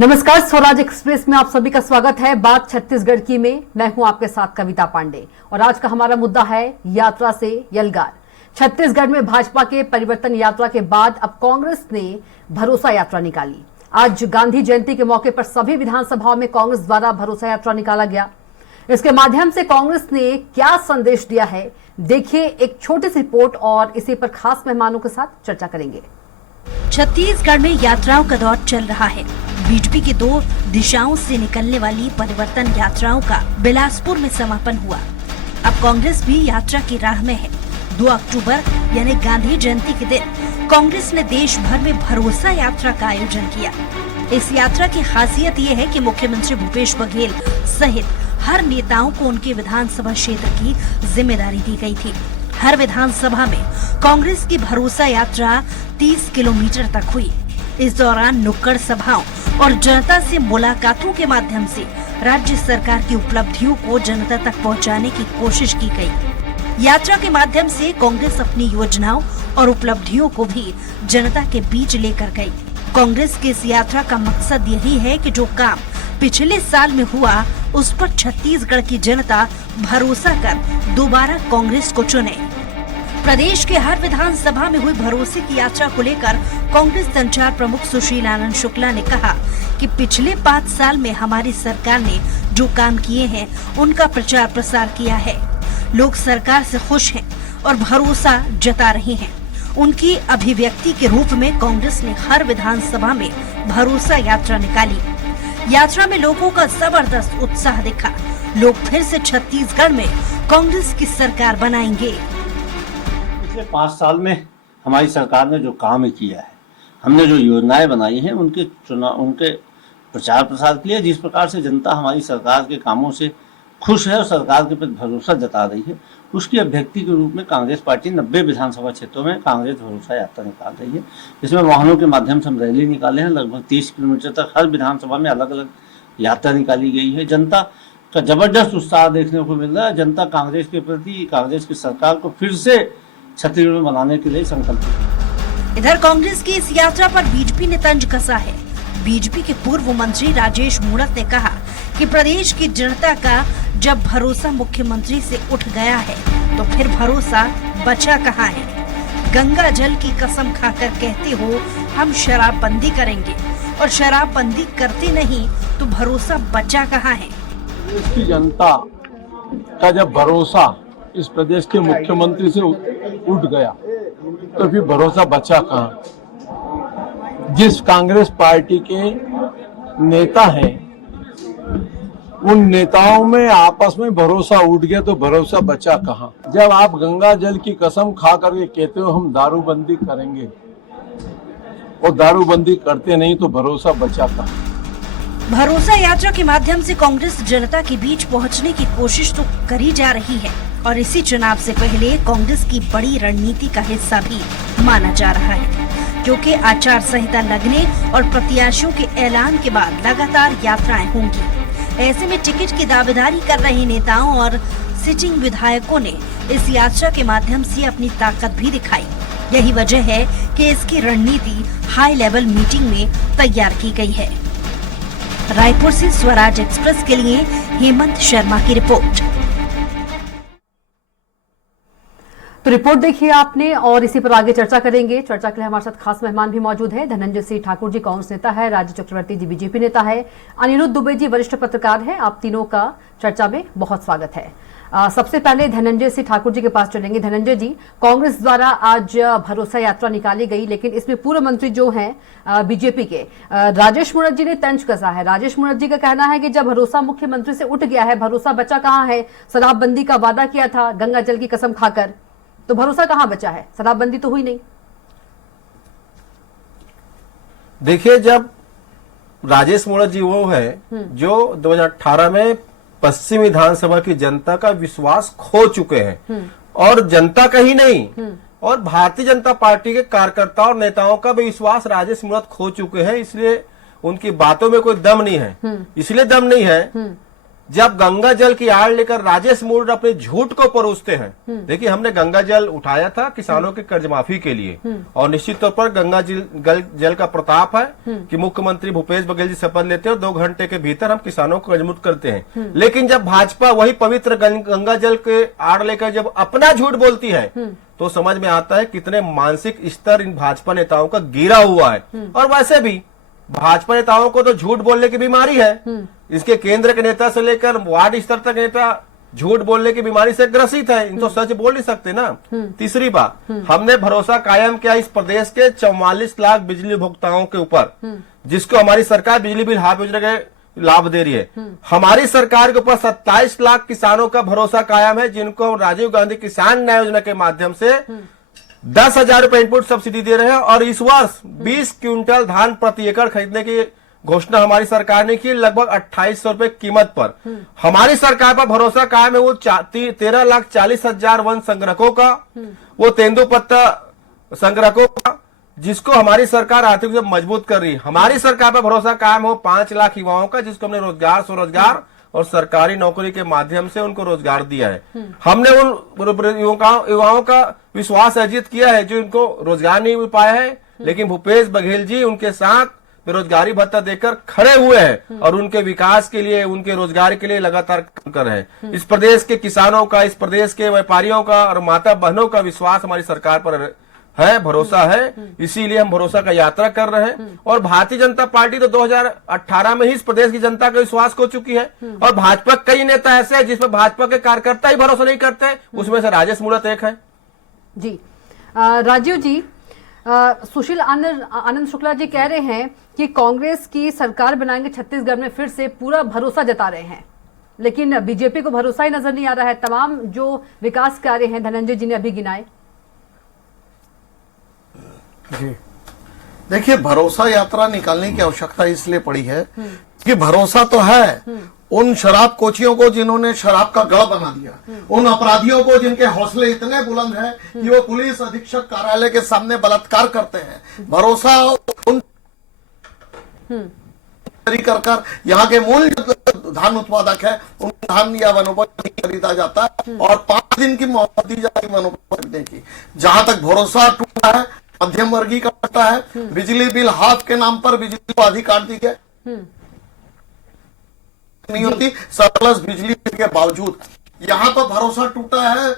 नमस्कार, स्वराज एक्सप्रेस में आप सभी का स्वागत है। बात छत्तीसगढ़ की में मैं हूं आपके साथ कविता पांडे और आज का हमारा मुद्दा है यात्रा से यलगार। छत्तीसगढ़ में भाजपा के परिवर्तन यात्रा के बाद अब कांग्रेस ने भरोसा यात्रा निकाली। आज गांधी जयंती के मौके पर सभी विधानसभाओं में कांग्रेस द्वारा भरोसा यात्रा निकाला गया। इसके माध्यम से कांग्रेस ने क्या संदेश दिया है, देखिए एक छोटी सी रिपोर्ट और इसी पर खास मेहमानों के साथ चर्चा करेंगे। छत्तीसगढ़ में यात्राओं का दौर चल रहा है। बीजेपी की 2 दिशाओं से निकलने वाली परिवर्तन यात्राओं का बिलासपुर में समापन हुआ। अब कांग्रेस भी यात्रा की राह में है। 2 अक्टूबर यानी गांधी जयंती के दिन कांग्रेस ने देश भर में भरोसा यात्रा का आयोजन किया। इस यात्रा की खासियत ये है कि मुख्यमंत्री भूपेश बघेल सहित हर नेताओं को उनके विधानसभा क्षेत्र की जिम्मेदारी दी गई थी। हर विधानसभा में कांग्रेस की भरोसा यात्रा 30 किलोमीटर तक हुई। इस दौरान नुक्कड़ सभाओं और जनता से मुलाकातों के माध्यम से राज्य सरकार की उपलब्धियों को जनता तक पहुंचाने की कोशिश की गई। यात्रा के माध्यम से कांग्रेस अपनी योजनाओं और उपलब्धियों को भी जनता के बीच लेकर गई। कांग्रेस की इस यात्रा का मकसद यही है कि जो काम पिछले साल में हुआ उस पर छत्तीसगढ़ की जनता भरोसा कर दोबारा कांग्रेस को चुने। प्रदेश के हर विधानसभा में हुई भरोसे की यात्रा को लेकर कांग्रेस संचार प्रमुख सुशील आनंद शुक्ला ने कहा कि पिछले 5 साल में हमारी सरकार ने जो काम किए हैं उनका प्रचार प्रसार किया है। लोग सरकार से खुश हैं और भरोसा जता रहे हैं। उनकी अभिव्यक्ति के रूप में कांग्रेस ने हर विधानसभा में भरोसा यात्रा निकाली। यात्रा में लोगों का जबरदस्त उत्साह दिखा। लोग फिर से छत्तीसगढ़ में कांग्रेस की सरकार बनाएंगे। पिछले 5 साल में हमारी सरकार ने जो काम किया है, हमने जो योजनाएं बनाई हैं, उनके प्रचार प्रसार किया। जिस प्रकार से जनता हमारी सरकार के कामों से खुश है और सरकार के प्रति भरोसा जता रही है, उसकी अभिव्यक्ति के रूप में कांग्रेस पार्टी 90 विधानसभा क्षेत्रों में कांग्रेस भरोसा यात्रा निकाल रही है। इसमें वाहनों के माध्यम से हम रैली निकाले हैं। लगभग 30 किलोमीटर तक हर विधानसभा में अलग अलग यात्रा निकाली गई है। जनता का जबरदस्त उत्साह देखने को मिल रहा है। जनता कांग्रेस के प्रति, कांग्रेस की सरकार को फिर से छत्तीसगढ़ में बनाने के लिए संकल्पित है। इधर कांग्रेस की इस यात्रा पर बीजेपी ने तंज कसा है। बीजेपी के पूर्व मंत्री राजेश मूणत ने कहा कि प्रदेश की जनता का जब भरोसा मुख्यमंत्री से उठ गया है तो फिर भरोसा बचा कहाँ है। गंगा जल की कसम खाकर कहते हो हम शराबबंदी करेंगे और शराबबंदी करते नहीं तो भरोसा बचा कहाँ है। प्रदेश की जनता का जब भरोसा इस प्रदेश के मुख्यमंत्री से उठ गया तो फिर भरोसा बचा कहाँ। जिस कांग्रेस पार्टी के नेता हैं, उन नेताओं में आपस में भरोसा उठ गया तो भरोसा बचा कहाँ। जब आप गंगा जल की कसम खा करके कहते हो हम दारूबंदी करेंगे और दारूबंदी करते नहीं तो भरोसा बचा कहाँ। भरोसा यात्रा के माध्यम से कांग्रेस जनता के बीच पहुंचने की कोशिश तो करी जा रही है और इसी चुनाव से पहले कांग्रेस की बड़ी रणनीति का हिस्सा भी माना जा रहा है, क्योंकि आचार संहिता लगने और प्रत्याशियों के ऐलान के बाद लगातार यात्राएं होंगी। ऐसे में टिकट की दावेदारी कर रहे नेताओं और सिटिंग विधायकों ने इस यात्रा के माध्यम से अपनी ताकत भी दिखाई। यही वजह है कि इसकी रणनीति हाई लेवल मीटिंग में तैयार की गई है। रायपुर से स्वराज एक्सप्रेस के लिए हेमंत शर्मा की रिपोर्ट। तो रिपोर्ट देखिए आपने और इसी पर आगे चर्चा करेंगे। चर्चा के लिए हमारे साथ खास मेहमान भी मौजूद है। धनंजय सिंह ठाकुर जी कांग्रेस नेता है, राजीव चक्रवर्ती जी बीजेपी नेता है, अनिरुद्ध दुबे जी वरिष्ठ पत्रकार है। आप तीनों का चर्चा में बहुत स्वागत है। सबसे पहले धनंजय सिंह ठाकुर जी के पास चलेंगे। धनंजय जी, कांग्रेस द्वारा आज भरोसा यात्रा निकाली गई, लेकिन इसमें पूर्व मंत्री जो हैं बीजेपी के राजेश मूणत जी ने तंज कसा है। राजेश मूणत जी का कहना है कि जब भरोसा मुख्यमंत्री से उठ गया है, भरोसा बचा कहाँ है। शराबबंदी का वादा किया था गंगा जल की कसम खाकर, तो भरोसा कहाँ बचा है। शराबबंदी तो हुई नहीं। देखिए, जब राजेश मूणत जी वो है जो 2018 में पश्चिम विधानसभा की जनता का विश्वास खो चुके हैं और जनता का ही नहीं और भारतीय जनता पार्टी के कार्यकर्ताओं और नेताओं का भी विश्वास राजेश मूणत खो चुके हैं। इसलिए उनकी बातों में कोई दम नहीं है। इसलिए दम नहीं है जब गंगा जल की आड़ लेकर राजेश मूड अपने झूठ को परोसते हैं। देखिए, हमने गंगा जल उठाया था किसानों के कर्ज माफी के लिए, और निश्चित तौर पर गंगा जल का प्रताप है कि मुख्यमंत्री भूपेश बघेल जी शपथ लेते हैं और 2 घंटे के भीतर हम किसानों को कर्ज मुक्त करते हैं। लेकिन जब भाजपा वही पवित्र गंगा जल के आड़ लेकर जब अपना झूठ बोलती है, तो समझ में आता है कितने मानसिक स्तर इन भाजपा नेताओं का गिरा हुआ है। और वैसे भी भाजपा नेताओं को तो झूठ बोलने की बीमारी है। इसके केंद्र के नेता से लेकर वार्ड स्तर तक नेता झूठ बोलने की बीमारी से ग्रसित है। इन तो सच बोल नहीं सकते ना। तीसरी बात, हमने भरोसा कायम किया इस प्रदेश के 44 लाख बिजली उपभोक्ताओं के ऊपर, जिसको हमारी सरकार बिजली बिल हाफ योजना के लाभ दे रही है। हमारी सरकार के ऊपर 27 लाख किसानों का भरोसा कायम है, जिनको राजीव गांधी किसान न्याय योजना के माध्यम से 10,000 रुपए इनपुट सब्सिडी दे रहे हैं। और इस वर्ष 20 क्विंटल धान प्रति एकड़ खरीदने की घोषणा हमारी सरकार ने की, लगभग 2800 रुपए कीमत पर। हमारी सरकार पर भरोसा कायम है वो 13,40,000 वन संग्रहकों का, वो तेंदुपत्ता संग्रहकों का, जिसको हमारी सरकार आर्थिक रूप से मजबूत कर रही है। हमारी सरकार पर भरोसा कायम हो 5 लाख युवाओं का, जिसको हमने रोजगार, स्वरोजगार और सरकारी नौकरी के माध्यम से उनको रोजगार दिया है। हमने उन युवाओं का विश्वास अर्जित किया है जो इनको रोजगार नहीं मिल पाया है, लेकिन भूपेश बघेल जी उनके साथ बेरोजगारी भत्ता देकर खड़े हुए हैं और उनके विकास के लिए, उनके रोजगार के लिए लगातार काम कर रहे हैं। इस प्रदेश के किसानों का, इस प्रदेश के व्यापारियों का और माता बहनों का विश्वास हमारी सरकार पर है, भरोसा है। इसीलिए हम भरोसा का यात्रा कर रहे हैं। और भारतीय जनता पार्टी तो 2018 में ही इस प्रदेश की जनता का विश्वास खो चुकी है। और भाजपा कई नेता ऐसे हैं जिसमें भाजपा के कार्यकर्ता ही भरोसा नहीं करते, उसमें से राजेश मूणत एक है। जी राजीव जी, सुशील आनंद शुक्ला जी कह रहे हैं कि कांग्रेस की सरकार बनाएंगे छत्तीसगढ़ में, फिर से पूरा भरोसा जता रहे हैं, लेकिन बीजेपी को भरोसा ही नजर नहीं आ रहा है। तमाम जो विकास कार्य हैं धनंजय जी ने अभी गिनाए। जी देखिए, भरोसा यात्रा निकालने की आवश्यकता इसलिए पड़ी है कि भरोसा तो है उन शराब कोचियों को जिन्होंने शराब का गढ़ बना दिया, उन अपराधियों को जिनके हौसले इतने बुलंद हैं कि वो पुलिस अधीक्षक कार्यालय के सामने बलात्कार करते हैं। भरोसा उन कर यहाँ के मूल धान उत्पादक है उन धान या वनोपज नहीं खरीदा जाता और 5 दिन की मोहलत दी जाती है वनोपज खरीदने की। जहां तक भरोसा टूटा है, मध्यम वर्गीय का टूटा है। बिजली बिल हाफ के नाम पर बिजली को आधी काट दी गई नहीं होती, सरप्लस बिजली के बावजूद। यहाँ पर भरोसा टूटा है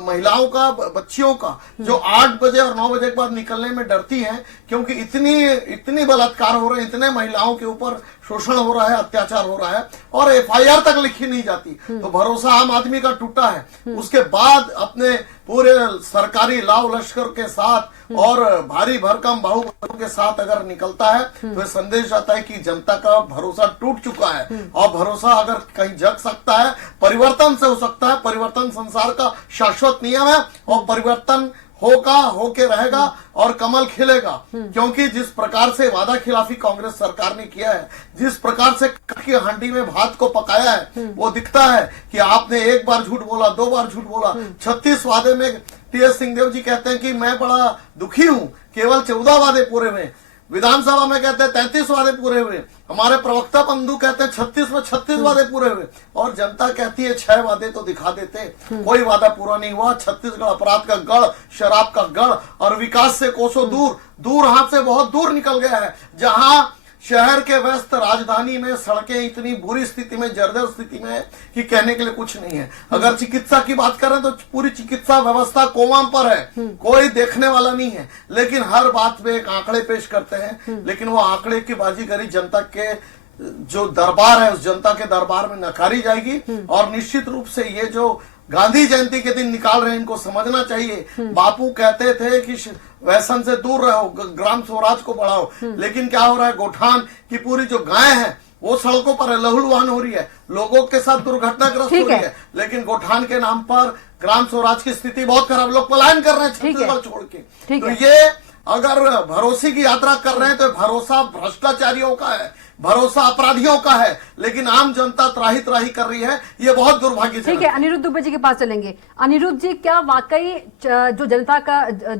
महिलाओं का, बच्चियों का, जो 8 बजे और 9 बजे के बाद निकलने में डरती हैं क्योंकि इतनी बलात्कार हो रहे हैं, इतने महिलाओं के ऊपर शोषण हो रहा है, अत्याचार हो रहा है और एफआईआर तक लिखी नहीं जाती। तो भरोसा आम आदमी का टूटा है। उसके बाद अपने पूरे सरकारी लाव लश्कर के साथ और भारी भरकम बाहुबलों के साथ अगर निकलता है तो यह संदेश आता है कि जनता का भरोसा टूट चुका है। और भरोसा अगर कहीं जग सकता है, परिवर्तन से हो सकता है। परिवर्तन संसार का शाश्वत नियम है और परिवर्तन होके रहेगा और कमल खिलेगा। क्योंकि जिस प्रकार से वादा खिलाफी कांग्रेस सरकार ने किया है, जिस प्रकार से की हांडी में भात को पकाया है, वो दिखता है कि आपने एक बार झूठ बोला, 2 बार झूठ बोला। 36 वादे में टी.एस. सिंहदेव जी कहते हैं कि मैं बड़ा दुखी हूं, केवल 14 वादे पूरे हुए। विधानसभा में कहते हैं 33 वादे पूरे हुए। हमारे प्रवक्ता बंधु कहते हैं 36 में 36 वादे पूरे हुए और जनता कहती है 6 वादे तो दिखा देते, कोई वादा पूरा नहीं हुआ। छत्तीसगढ़ अपराध का गढ़, शराब का गढ़ और विकास से कोसों दूर हाथ से बहुत दूर निकल गया है। जहां शहर के व्यस्त राजधानी में सड़कें इतनी बुरी स्थिति में, जर्जर स्थिति में है कि कहने के लिए कुछ नहीं है। अगर चिकित्सा की बात करें तो पूरी चिकित्सा व्यवस्था कोमा पर है, कोई देखने वाला नहीं है। लेकिन हर बात में एक आंकड़े पेश करते हैं, लेकिन वो आंकड़े की बाजीगरी जनता के जो दरबार है, उस जनता के दरबार में नकारी जाएगी। और निश्चित रूप से ये जो गांधी जयंती के दिन निकाल रहे हैं, इनको समझना चाहिए। बापू कहते थे कि व्यसन से दूर रहो, ग्राम स्वराज को बढ़ाओ, लेकिन क्या हो रहा है, गोठान की पूरी जो गाय है वो सड़कों पर लहूलुहान हो रही है, लोगों के साथ दुर्घटनाग्रस्त हो रही है। लेकिन गोठान के नाम पर ग्राम स्वराज की स्थिति बहुत खराब, लोग पलायन कर रहे हैं छत्तीसगढ़ छोड़ के। तो ये अगर भरोसे की यात्रा कर रहे हैं तो भरोसा भ्रष्टाचारियों का है, भरोसा अपराधियों का है, लेकिन आम जनता त्राही त्राही कर रही है। ये बहुत दुर्भाग्यजनक। ठीक है, अनिरुद्ध दुबे जी के पास चलेंगे। अनिरुद्ध जी, क्या वाकई जो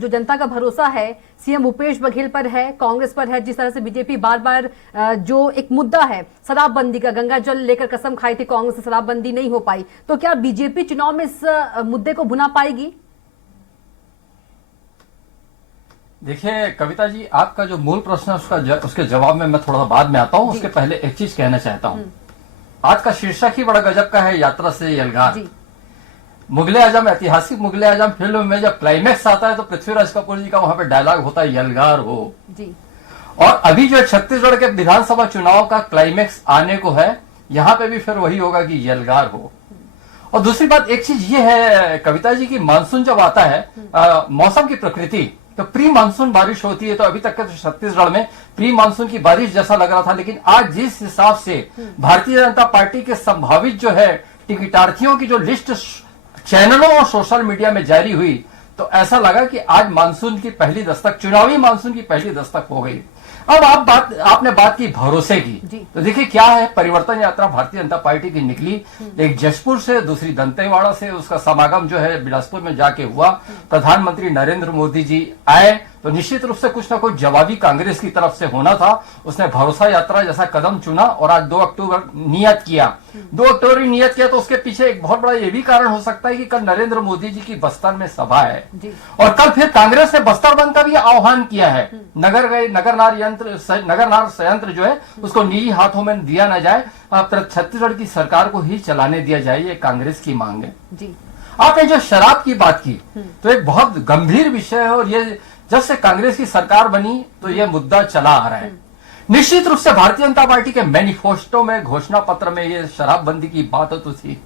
जनता का भरोसा है सीएम भूपेश बघेल पर है, कांग्रेस पर है, जिस तरह से बीजेपी बार बार जो एक मुद्दा है शराबबंदी का, गंगा जल लेकर कसम खाई थी कांग्रेस से, शराबबंदी नहीं हो पाई, तो क्या बीजेपी चुनाव में इस मुद्दे को भुना पाएगी? देखिए कविता जी, आपका जो मूल प्रश्न है उसके जवाब में मैं थोड़ा बाद में आता हूं। उसके पहले एक चीज कहना चाहता हूं। आज का शीर्षक ही बड़ा गजब का है, यात्रा से यलगार। मुगले आजम, ऐतिहासिक मुगले आजम फिल्म में जब क्लाइमैक्स आता है तो पृथ्वीराज कपूर जी का वहां पे डायलॉग होता है, यलगार हो जी। और अभी जो छत्तीसगढ़ के विधानसभा चुनाव का क्लाइमैक्स आने को है, यहां पे भी फिर वही होगा कि यलगार हो। और दूसरी बात, एक चीज ये है कविता जी की, मानसून जब आता है, मौसम की प्रकृति, तो प्री मानसून बारिश होती है। तो अभी तक के तो छत्तीसगढ़ में प्री मानसून की बारिश जैसा लग रहा था, लेकिन आज जिस हिसाब से भारतीय जनता पार्टी के संभावित जो है टिकटार्थियों की जो लिस्ट चैनलों और सोशल मीडिया में जारी हुई, तो ऐसा लगा कि आज मानसून की पहली दस्तक, चुनावी मानसून की पहली दस्तक हो गई। अब आपने बात की भरोसे की, तो देखिए क्या है, परिवर्तन यात्रा भारतीय जनता पार्टी की निकली, एक जशपुर से, दूसरी दंतेवाड़ा से, उसका समागम जो है बिलासपुर में जाके हुआ। प्रधानमंत्री नरेंद्र मोदी जी आए तो निश्चित रूप से कुछ ना कुछ जवाबी कांग्रेस की तरफ से होना था। उसने भरोसा यात्रा जैसा कदम चुना और आज 2 अक्टूबर नियत किया। 2 अक्टूबर नियत किया तो उसके पीछे एक बहुत बड़ा ये भी कारण हो सकता है कि कल नरेंद्र मोदी जी की बस्तर में सभा है और कल फिर कांग्रेस ने बस्तर बंद का भी आह्वान किया है। नगरनार संयंत्र जो है उसको निजी हाथों में दिया न जाए, छत्तीसगढ़ की सरकार को ही चलाने दिया जाए, ये कांग्रेस की मांग है जी। आपने जो शराब की बात की तो एक बहुत गंभीर विषय है और ये जब से कांग्रेस की सरकार बनी तो ये मुद्दा चला आ रहा है। निश्चित रूप से भारतीय जनता पार्टी के मैनिफेस्टो में, घोषणा पत्र में ये शराबबंदी की बात तो थी,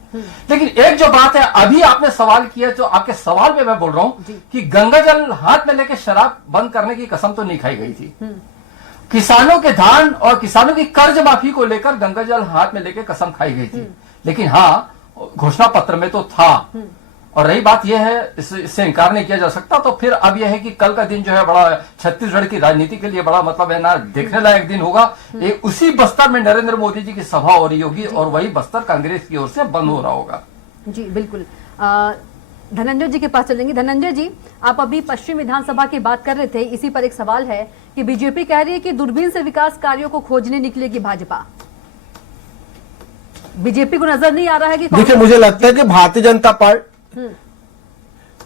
लेकिन एक जो बात है, अभी आपने सवाल किया तो आपके सवाल पे मैं बोल रहा हूं कि गंगा जल हाथ में लेके शराब बंद करने की कसम तो नहीं खाई गई थी। किसानों के धान और किसानों की कर्ज माफी को लेकर गंगा जल हाथ में लेके कसम खाई गई थी, लेकिन हाँ घोषणा पत्र में तो था। और रही बात यह है, इससे इनकार नहीं किया जा सकता। तो फिर अब यह है कि कल का दिन जो है बड़ा छत्तीसगढ़ की राजनीति के लिए बड़ा मतलब है ना, देखने लायक दिन होगा। उसी बस्तर में नरेंद्र मोदी जी की सभा हो रही होगी और वही बस्तर कांग्रेस की ओर से बंद हो रहा होगा। जी बिल्कुल। धनंजय जी के पास चलेंगे। धनंजय जी, आप अभी पश्चिम विधानसभा की बात कर रहे थे, इसी पर एक सवाल है कि बीजेपी कह रही है कि दूरबीन से विकास कार्यों को खोजने निकलेगी भाजपा। बीजेपी को नजर नहीं आ रहा है कि देखिए, मुझे लगता है कि भारतीय जनता पार्टी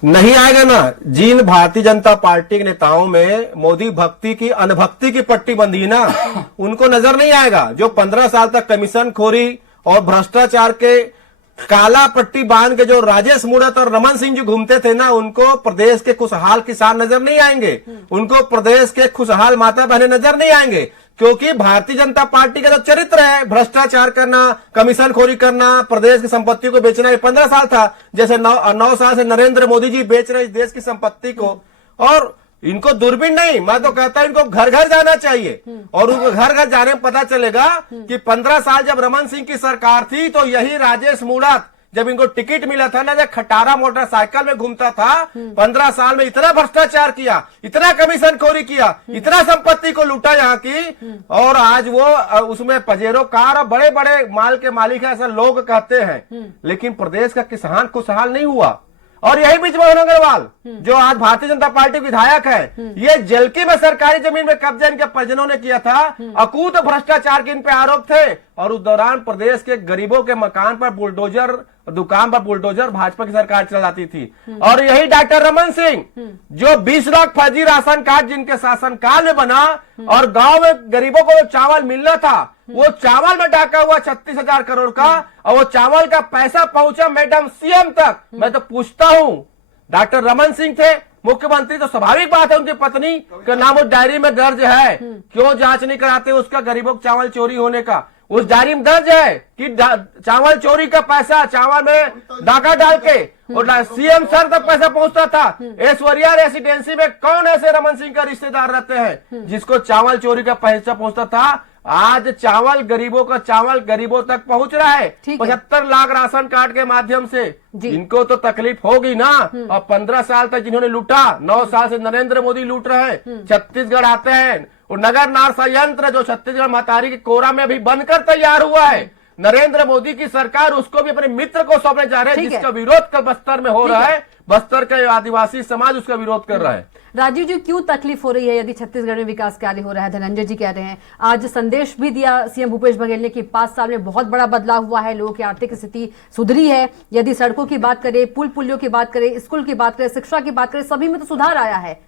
नहीं आएगा ना। जिन भारतीय जनता पार्टी के नेताओं में मोदी भक्ति की, अनभक्ति की पट्टी बंधी ना, उनको नजर नहीं आएगा। जो 15 साल तक कमीशन खोरी और भ्रष्टाचार के काला पट्टी बांध के जो राजेश मूणत और रमन सिंह जी घूमते थे ना, उनको प्रदेश के खुशहाल किसान नजर नहीं आएंगे, उनको प्रदेश के खुशहाल माता बहनें नजर नहीं आएंगे, क्योंकि भारतीय जनता पार्टी का तो चरित्र है भ्रष्टाचार करना, कमीशन खोरी करना, प्रदेश की संपत्ति को बेचना। ये 15 साल था, जैसे 9 साल से नरेंद्र मोदी जी बेच रहे इस देश की संपत्ति को। और इनको दूरबीन नहीं, मैं तो कहता हूं इनको घर घर जाना चाहिए और उनको घर घर जाने में पता चलेगा कि 15 साल जब रमन सिंह की सरकार थी तो यही राजेश मूणत, जब इनको टिकट मिला था ना, जब खटारा मोटरसाइकिल में घूमता था, 15 साल में इतना भ्रष्टाचार किया, इतना कमीशन खोरी किया, इतना संपत्ति को लूटा यहाँ की, और आज वो उसमें पजेरो कार और बड़े बड़े माल के मालिक है, ऐसा लोग कहते हैं। लेकिन प्रदेश का किसान खुशहाल नहीं हुआ। और यही बृजमोहन अग्रवाल जो आज भारतीय जनता पार्टी विधायक है, ये जलकी में सरकारी जमीन में कब्जा इनके परिजनों ने किया था। अकूत भ्रष्टाचार के इन पे आरोप थे और उस दौरान प्रदेश के गरीबों के मकान पर बुलडोजर, दुकान पर बुलडोजर भाजपा की सरकार चलाती थी। और यही डॉक्टर रमन सिंह जो 20 लाख फर्जी राशन कार्ड जिनके शासनकाल में बना और गांव में गरीबों को चावल मिलना था, वो चावल में डाका हुआ 36,000 करोड़ का, और वो चावल का पैसा पहुंचा मैडम सीएम तक। मैं तो पूछता हूं, डॉक्टर रमन सिंह थे मुख्यमंत्री, तो स्वाभाविक बात है उनकी पत्नी का नाम उस डायरी में दर्ज है, क्यों जांच नहीं कराते उसका, गरीबों के चावल चोरी होने का? उस डायरी में दर्ज है कि चावल चोरी का पैसा चावल में डाका डाल के और सीएम सर तक पैसा पहुंचता था। ऐश्वर्या रेसिडेंसी में कौन ऐसे रमन सिंह का रिश्तेदार रहते हैं जिसको चावल चोरी का पैसा पहुंचता था? आज चावल गरीबों का चावल गरीबों तक पहुंच रहा है। ठीक है। 75 लाख राशन कार्ड के माध्यम से जी। इनको तो तकलीफ होगी ना। और 15 साल तक जिन्होंने लूटा, 9 साल से नरेंद्र मोदी लूट रहे हैं। छत्तीसगढ़ आते हैं और नगर नार संयंत्र जो छत्तीसगढ़ महतारी के कोरा में अभी बनकर तैयार हुआ है, नरेंद्र मोदी की सरकार उसको भी अपने मित्र को सौंपने जा रहे हैं, ठीक है। जिसका विरोध कर बस्तर में हो ठीक रहा है। है। बस्तर का आदिवासी समाज उसका विरोध कर रहा है। राजीव जी, क्यों तकलीफ हो रही है यदि छत्तीसगढ़ में विकास कार्य हो रहा है? धनंजय जी कह रहे हैं, आज संदेश भी दिया सीएम भूपेश बघेल ने कि 5 साल में बहुत बड़ा बदलाव हुआ है, लोगों की आर्थिक स्थिति सुधरी है। यदि सड़कों की बात करें, पुल पुलियों की बात करें, स्कूल की बात करें, शिक्षा की बात करें, सभी में तो सुधार आया है,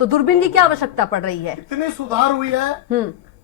तो दूरबीन की क्या आवश्यकता पड़ रही है? इतनी सुधार हुई है।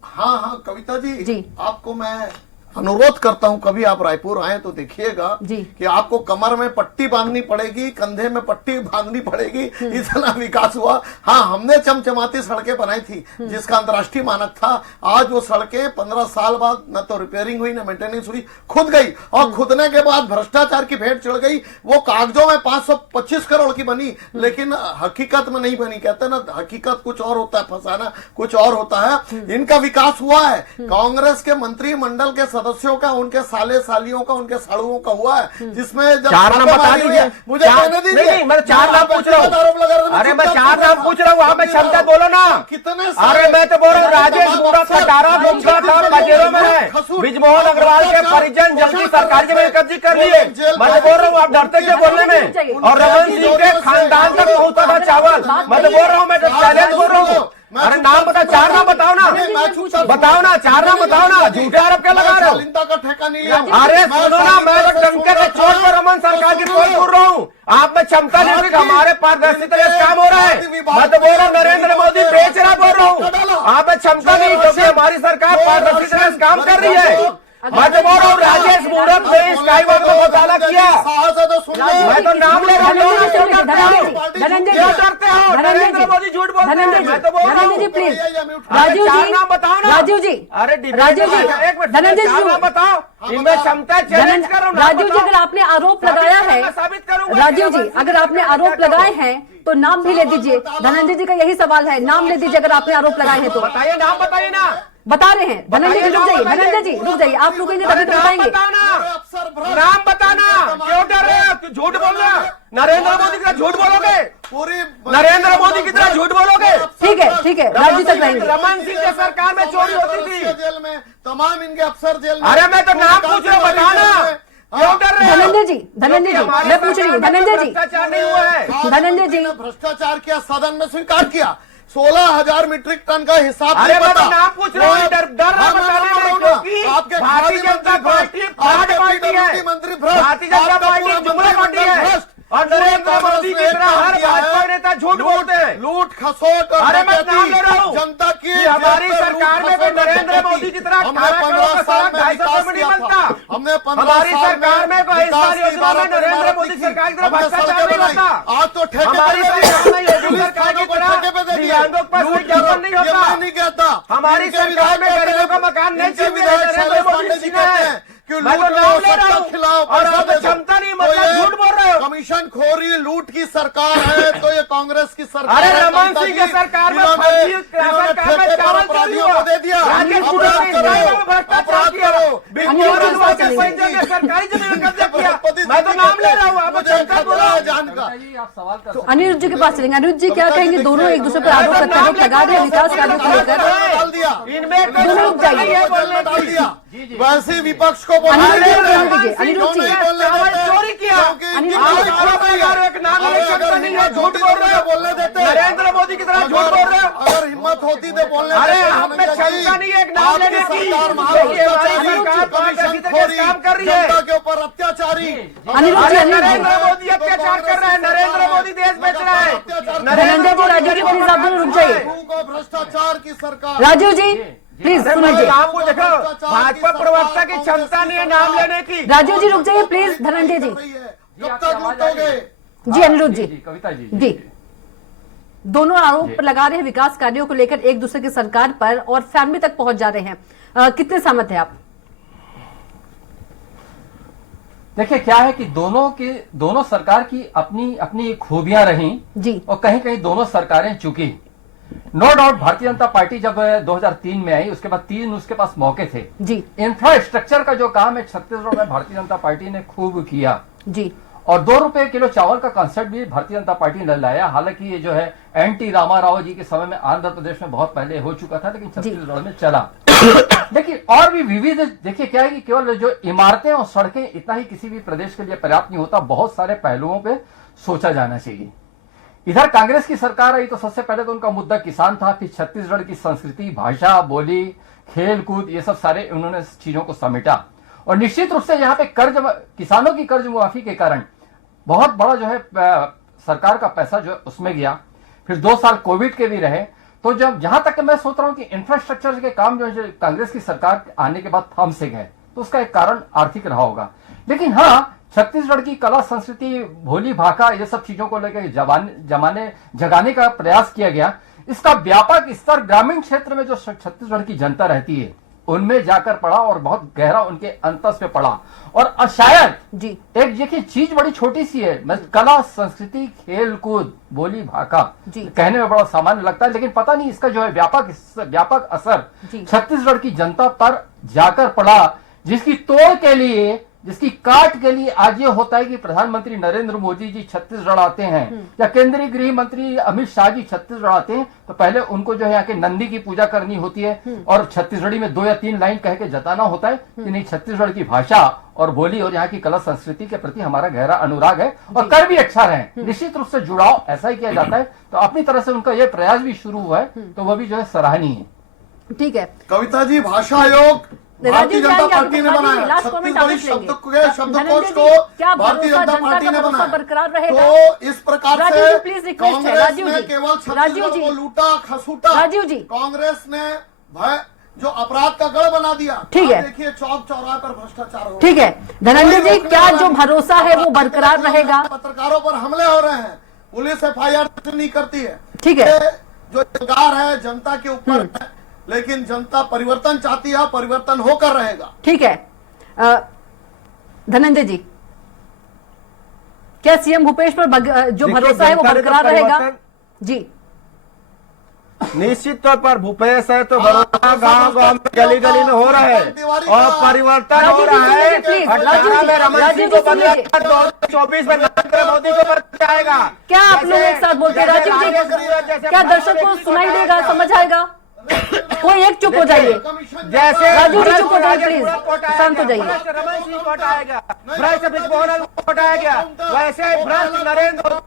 हाँ हाँ कविता जी। जी, आपको मैं अनुरोध करता हूं, कभी आप रायपुर आए तो देखिएगा जी। कि आपको कमर में पट्टी बांधनी पड़ेगी, कंधे में पट्टी बांधनी पड़ेगी, इतना विकास हुआ। हाँ, हमने चमचमाती सड़कें बनाई थी जिसका अंतर्राष्ट्रीय मानक था। आज वो सड़कें 15 साल बाद न तो रिपेयरिंग हुई न मेंटेनेंस हुई, खुद गई। और खुदने के बाद भ्रष्टाचार की भेंट चढ़ गई। वो कागजों में 525 करोड़ की बनी, लेकिन हकीकत में नहीं बनी। कहते हैं ना, हकीकत कुछ और होता है, फंसाना कुछ और होता है। इनका विकास हुआ है। कांग्रेस के मंत्रिमंडल के सदस्यों का, उनके साले सालियों का, उनके साड़ुओं का हुआ है, जिसमें जब 4 नाम बता दीजिए। मुझे कहने दीजिए। नहीं, मैं 4 नाम पूछ रहा हूँ। अरे मैं 4 नाम पूछ रहा हूँ, आप में क्षमता बोलो ना। कितने? अरे मैं तो बोल रहा हूँ, राजेश मूरत का 18 दुमका था, पजेरों में है। ब्रिजमोहन अग्रवाल के परिजन जल्दी सरकारी जमीन कब्जे कर लिए। मैं तो बोल रहा हूँ, आप डरते क्यों बोलने में? और रमन सिंह के खानदान तक पहुंचा था चावल। मैं तो बोल रहा हूँ, मैं चैलेंज बोल रहा हूँ। अरे नाम बताओ, 4 नाम बताओ ना, बताओ ना, 4 नाम बताओ ना। झूठे आरोप क्या लगा रहे हो? का ठेका नहीं लिया। अरे सुनो ना, मैं तो डंके के चोट पर रमन सरकार की पोल बोल रहा हूँ। आप में क्षमता नहीं होगी, हमारे पारदर्शिता से काम हो रहा है। मैं तो बोल रहा हूँ, नरेंद्र मोदी बेच रहा बोल रहा हूँ। आप में क्षमता नहीं, क्योंकि हमारी सरकार पारदर्शिता से काम कर रही है। मैं तो बोल रहा हूँ, राजेश मूरत ने स्काई वॉक का घोटाला किया। मैं तो नाम ले रहा हूँ। धनंजय क्यों डरते हो? नरेंद्र मोदी झूठ बोलते हैं। मैं तो बोल रहा धनंजय जी हूँ, प्लीज, अरे राजीव 4 जी, नाम बताओ ना। राजीव जी, अरे राजीव जी, एक मिनट, धनंजय 4 नाम जी, बताओ। इनमें क्षमता चैलेंज करो ना। राजीव जी, अगर आपने आरोप लगाया है, साबित करूंगा। राजीव जी, अगर आपने आरोप लगाए हैं तो नाम भी ले दीजिए। धनंजय जी का यही सवाल है, नाम ले दीजिए अगर आपने आरोप लगाए हैं तो। बताइए, नाम बताइए ना। बता रहे हैं धनंजय जी, रुक जाइए, धनंजय जी रुक जाइए, आप रुकेंगे तभी तो बताएंगे। नाम बताना, क्यों डर रहे हो? झूठ बोल रहे हो। नरेंद्र मोदी की तरह झूठ बोलोगे? नरेंद्र मोदी की तरह झूठ बोलोगे? ठीक है, ठीक है, राजीव तक रहेंगे। रमन सिंह के सरकार में चोरी होती थी। जेल में तमाम इनके अफसर जेल में। अरे मैं तो नाम पूछ रहा हूँ, बताना क्यों डर रहे हो? धनंजय जी, धनंजय जी, मैं पूछ रही हूँ, धनंजय जी, भ्रष्टाचार नहीं हुआ है। धनंजय जी, भ्रष्टाचार किया, सदन में स्वीकार किया। 16,000 मीट्रिक टन का हिसाब अरे नहीं मैं पता। तो नाम पूछ रहा हूँ, डर रहा बताने में, क्योंकि आपके Bharatiya Janata party fraud party है। मंत्री भारतीय जनता पार्टी जुमला पार्टी है। और नरेंद्र मोदी की तरह हर भाजपा नेता झूठ बोलते हैं। लूट खसोट और अरे मैं नाम ले रहा हूँ। जनता की हमारी सरकार में कोई नरेंद्र मोदी की तरह 18 करोड़ का सड़क 250 रुपए में नहीं बनता। हमने हमारी सरकार में कोई इस योजना में नरेंद्र मोदी सरकार की तरह भ्रष्टाचार नहीं होता। आज तो ठेके हमारी सरकार में योगी सरकार की तरह दिव्यांगों पर कोई ज्ञापन नहीं होता। नहीं कहता। हमारी सरकार में गरीबों का मकान नहीं चाहिए, नरेंद्र मोदी जी ने। मैं तो नाम ले रहा हूँ और आप क्षमता नहीं, मतलब झूठ बोल रहे हो। कमीशन खोरी लूट की सरकार है तो ये कांग्रेस की सरकार अरे है। रमन सिंह की सरकार में फर्जी सरकार में चावल चोरी हुआ, दे दिया। राजेश मूरत ने भ्रष्टाचार किया, ब्रिजमोहन अग्रवाल के परिजन ने सरकारी जमीन कब्जा किया। मैं तो नाम ले रहा हूँ, आप क्षमता बोल रहे हो। आप सवाल कर अनिरुद्ध जी के पास चलेंगे। अनिरुद्ध जी, क्या कहेंगे? दोनों एक दूसरे पर आरोप प्रत्यारोप लगा रहे हैं विकास कार्यों को लेकर। डाल दिया इनमें दोनों लोग जाइए। डाल दिया। वैसे विपक्ष को अनिरुद्ध जी, अनिरुद्ध जी, चोरी किया। झूठ बोल रहे हो, बोलने देते। नरेंद्र मोदी की तरह झूठ बोल रहे हो। अगर हिम्मत होती तो बोलने अरे देते। हम में क्षमता नहीं है एक नाम आपकी लेने की। सरकार सरकार महाभ्रष्टाचारी, काम कर रही है। जनता के ऊपर अत्याचारी। अनिरुद्ध जी, अरे अनिरुद्ध जी, नरेंद्र मोदी अत्याचार कर रहा है, नरेंद्र मोदी देश बेच रहा है। धनंजय जी, राजीव जी प्लीज आप दोनों रुक जाइए। भ्रष्टाचार की सरकार। राजीव जी प्लीज सुन लीजिए। नाम को देखो, भाजपा प्रवक्ता की क्षमता नहीं है नाम लेने की। राजीव जी रुक जाइए प्लीज। धनंजय जी, कब तक लूटोगे? जी अनिरुद्ध जी, कविता जी जी, दोनों आरोप लगा रहे हैं विकास कार्यों को लेकर एक दूसरे की सरकार पर और फैमिली तक पहुंच जा रहे हैं। कितने सहमत हैं आप? देखिए क्या है कि दोनों सरकार की अपनी अपनी खूबियां रहीं जी, और कहीं कहीं दोनों सरकारें चुकी, no doubt Bharatiya Janata party जब 2003 में आई, उसके बाद 3 उसके पास मौके थे जी इंफ्रास्ट्रक्चर का जो काम है छत्तीसगढ़ में भारतीय जनता पार्टी ने खूब किया। जी और 2 रुपए किलो चावल का कॉन्सेप्ट भी भारतीय जनता पार्टी ने लाया। हालांकि ये जो है एनटी रामाराव जी के समय में आंध्र प्रदेश में बहुत पहले हो चुका था, लेकिन छत्तीसगढ़ में चला। देखिए और भी विविध, देखिए क्या है कि केवल जो इमारतें और सड़कें इतना ही किसी भी प्रदेश के लिए पर्याप्त नहीं होता, बहुत सारे पहलुओं पे सोचा जाना चाहिए। इधर कांग्रेस की सरकार आई तो सबसे पहले तो उनका मुद्दा किसान था, फिर छत्तीसगढ़ की संस्कृति, भाषा, बोली, खेल कूद, ये सब सारे उन्होंने चीजों को समेटा। और निश्चित रूप से यहाँ पे किसानों की कर्ज मुआफी के कारण बहुत बड़ा जो है सरकार का पैसा जो है उसमें गया। फिर 2 साल कोविड के भी रहे। तो जब जहां तक मैं सोच रहा हूं कि इंफ्रास्ट्रक्चर के काम जो है कांग्रेस की सरकार आने के बाद थम से गए, तो उसका एक कारण आर्थिक रहा होगा। लेकिन हाँ, छत्तीसगढ़ की कला, संस्कृति, भोली भाषा, ये सब चीजों को लेकर जगाने का प्रयास किया गया। इसका व्यापक स्तर ग्रामीण क्षेत्र में जो छत्तीसगढ़ की जनता रहती है उनमें जाकर पड़ा और बहुत गहरा उनके अंतस पे पड़ा। और शायद जी एक देखिए चीज बड़ी छोटी सी है, कला, संस्कृति, खेल कूद, बोली भाषा, कहने में बड़ा सामान्य लगता है, लेकिन पता नहीं इसका जो है व्यापक असर छत्तीसगढ़ की जनता पर जाकर पड़ा, जिसकी तोड़ के लिए, जिसकी काट के लिए आज ये होता है कि प्रधानमंत्री नरेंद्र मोदी जी छत्तीसगढ़ आते हैं या केंद्रीय गृह मंत्री अमित शाह जी छत्तीसगढ़ आते हैं, तो पहले उनको जो है यहाँ के नंदी की पूजा करनी होती है और छत्तीसगढ़ी में 2 या 3 लाइन कह के जताना होता है कि नहीं, छत्तीसगढ़ की भाषा और बोली और यहाँ की कला संस्कृति के प्रति हमारा गहरा अनुराग है और कर भी अच्छा रहे। निश्चित रूप से जुड़ाव ऐसा ही किया जाता है। तो अपनी तरह से उनका यह प्रयास भी शुरू हुआ है, तो वह भी जो है सराहनीय है। ठीक है कविता जी, भाषा आयोग भारतीय जनता पार्टी ने बनाया, छत्तीसगढ़ी शब्दकोश को भारतीय जनता पार्टी ने बनाया। तो इस प्रकार से कांग्रेस ने केवल छत्तीसगढ़ को लूटा खसूटा, कांग्रेस ने जो अपराध का गढ़ बना दिया। ठीक है, देखिए चौक चौराहे पर भ्रष्टाचार हो। ठीक है धनंजय जी, क्या जो भरोसा है वो बरकरार रहेगा? पत्रकारों पर हमले हो रहे हैं, पुलिस FIR नहीं करती है। ठीक है, जो सरकार है जनता के ऊपर है, लेकिन जनता परिवर्तन चाहती है, परिवर्तन होकर रहेगा। ठीक है धनंजय जी, क्या सीएम भूपेश पर जो भरोसा है वो बरकरार रहेगा? जी निश्चित तौर पर भूपेश है तो भरोसा गांव गांव में, गली गली में हो रहा है और परिवर्तन हो रहा है। 18 में रमन सिंह को बदला, 2024 में नरेंद्र मोदी को बदला जाएगा। क्या आप लोग एक साथ बोलते हैं राजीव जी? क्या दर्शक को सुनाई देगा, समझ आएगा? कोई एक चुप हो जाइए, जैसे राजीव जी चुप हो जाइए प्लीज, शांत हो जाइए। रमन सिंह को हटाया गया, भ्रष्ट बृजमोहन को हटाया गया, वैसे भ्रष्ट नरेंद्र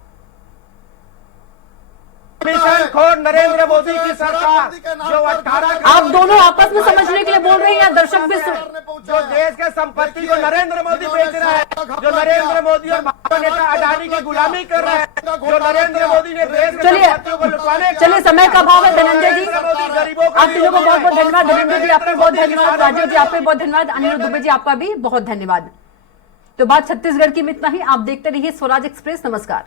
नरेंद्र मोदी की सरकार जो 18 आप दोनों आपस में समझने के लिए बोल रहे हैं या दर्शक भी जो देश के संपत्ति को नरेंद्र मोदी बेच रहा है, जो नरेंद्र मोदी और भाजपा नेता अडानी की गुलामी कर रहा है, जो नरेंद्र मोदी ने देश के संपत्तियों को लुटवाने। चलिए समय का अभाव है धनंजय जी, गरीबों आप तीनों को बहुत बहुत धन्यवाद। धनंजय जी आपका बहुत धन्यवाद, राजीव जी आपका बहुत धन्यवाद, अनिरुद्ध दुबे जी आपका भी बहुत धन्यवाद। तो बात छत्तीसगढ़ की में इतना ही। आप देखते रहिए स्वराज एक्सप्रेस। नमस्कार।